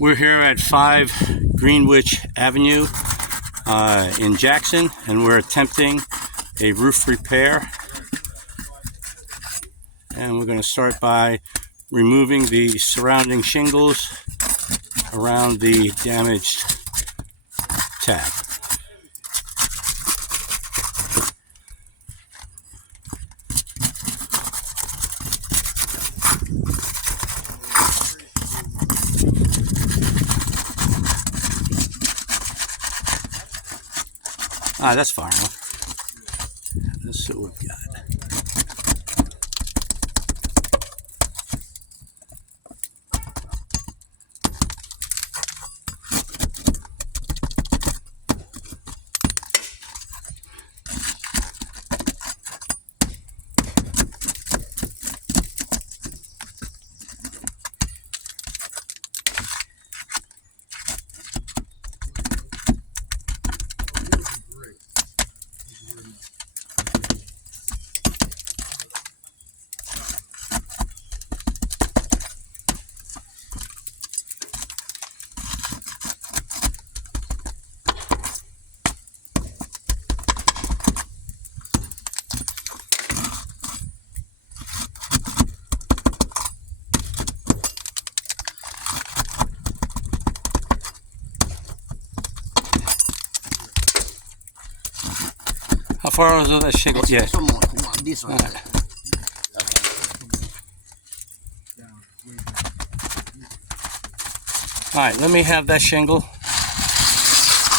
We're here at 5 Greenwich Avenue in Jackson, and we're attempting a roof repair. And we're going to start by removing the surrounding shingles around the damaged tab. That's far enough. Let's see what we've got. How far is that shingle? Yeah. This one. Alright. Alright, let me have that shingle.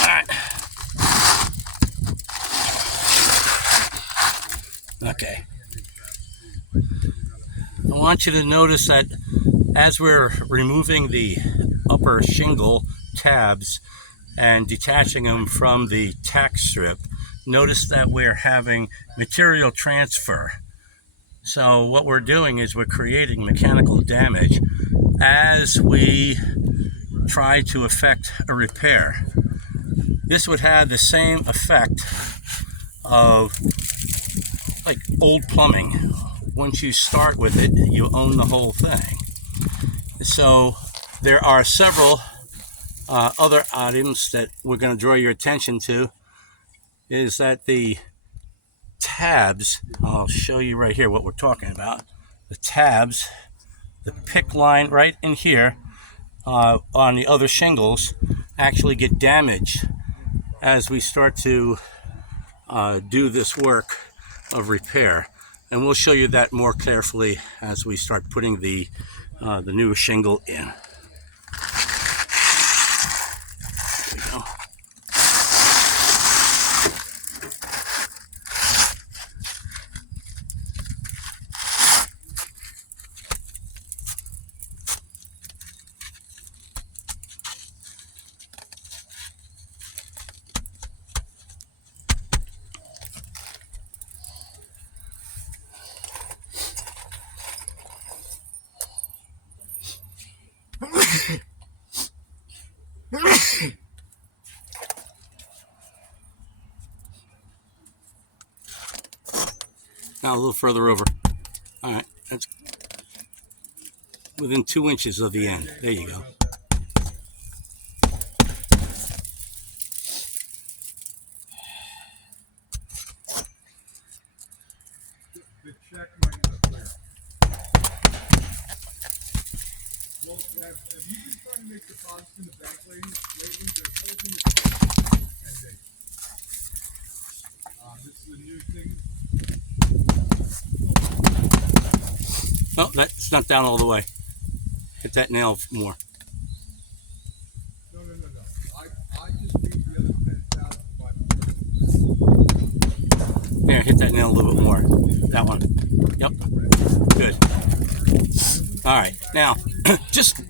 Alright. Okay. I want you to notice that as we're removing the upper shingle tabs and detaching them from the tack strip, notice that we're having material transfer. So what we're doing is we're creating mechanical damage as we try to effect a repair. This would have the same effect of like old plumbing. Once you start with it, you own the whole thing. So there are several other items that we're going to draw your attention to. Is that the tabs, I'll show you right here what we're talking about. The tabs, the pick line right in here on the other shingles actually get damaged as we start to do this work of repair. And we'll show you that more carefully as we start putting the new shingle in. There we go. Now a little further over. All right, that's within 2 inches of the end. There you go. The check might not clear. Well, have you been trying to make deposits in the bank lately? They're holding it 10 days. This is a new thing. No, that's not down all the way. Hit that nail more. No. I just need the other 10,000 by Here, hit that nail a little bit more. That one. Yep. Good. All right. Now, just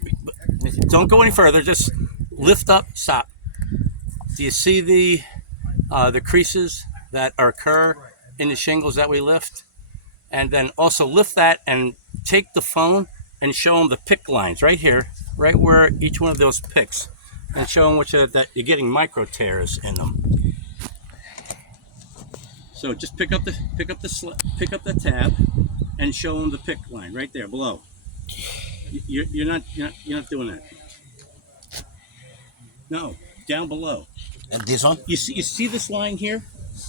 don't go any further. Just lift up. Stop. Do you see the creases that occur in the shingles that we lift? And then also lift that and take the phone and show them the pick lines right here, right where each one of those picks, and show them that you're getting micro tears in them. So just pick up the tab and show them the pick line right there below. You're not doing that. No, down below. This one? You see this line here?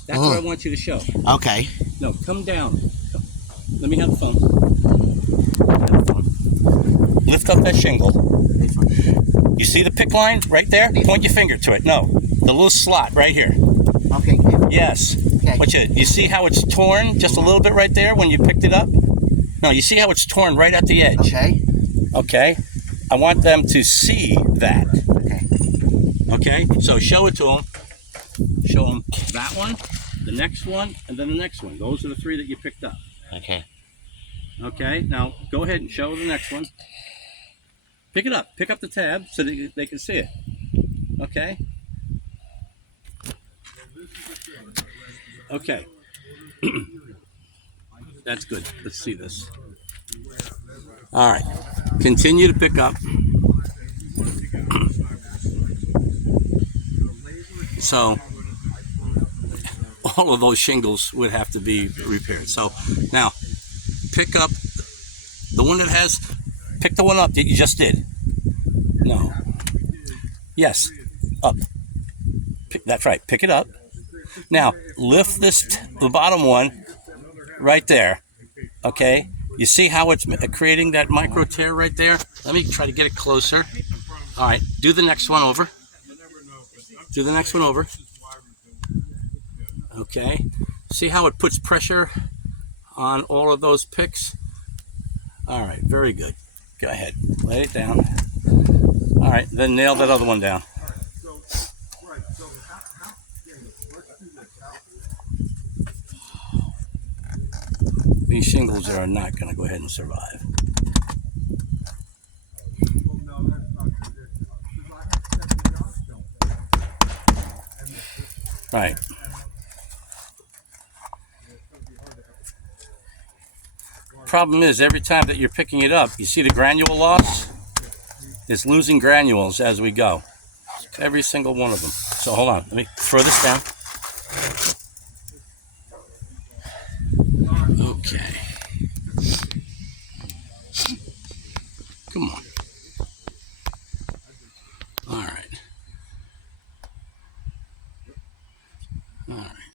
That's what I want you to show. Okay. No, come down. Let me have the phone. Have the phone. Lift up that shingle. You see the pick line right there? Point your finger to it. No, the little slot right here. Okay. Yes. Okay. You see how it's torn just a little bit right there when you picked it up? No, you see how it's torn right at the edge? Okay. Okay. I want them to see that. Okay. Okay. So show it to them. Show them that one, the next one, and then the next one. Those are the 3 that you picked up. Okay. Okay. Now go ahead and show the next one. Pick it up. Pick up the tab so that they can see it. Okay. Okay. That's good. Let's see this. All right. Continue to pick up. So all of those shingles would have to be repaired. So now pick up the one that has, pick the one up that you just did. No. Yes. Up. That's right. Pick it up. Now lift the bottom one right there. Okay. You see how it's creating that micro tear right there? Let me try to get it closer. All right. Do the next one over. Do the next one over. Okay. See how it puts pressure on all of those picks? All right. Very good. Go ahead. Lay it down. All right. Then nail that other one down. These shingles are not going to go ahead and survive. Right. Problem is, every time that you're picking it up, you see the granule loss? It's losing granules as we go. Every single one of them. So hold on. Let me throw this down. Okay. Come on.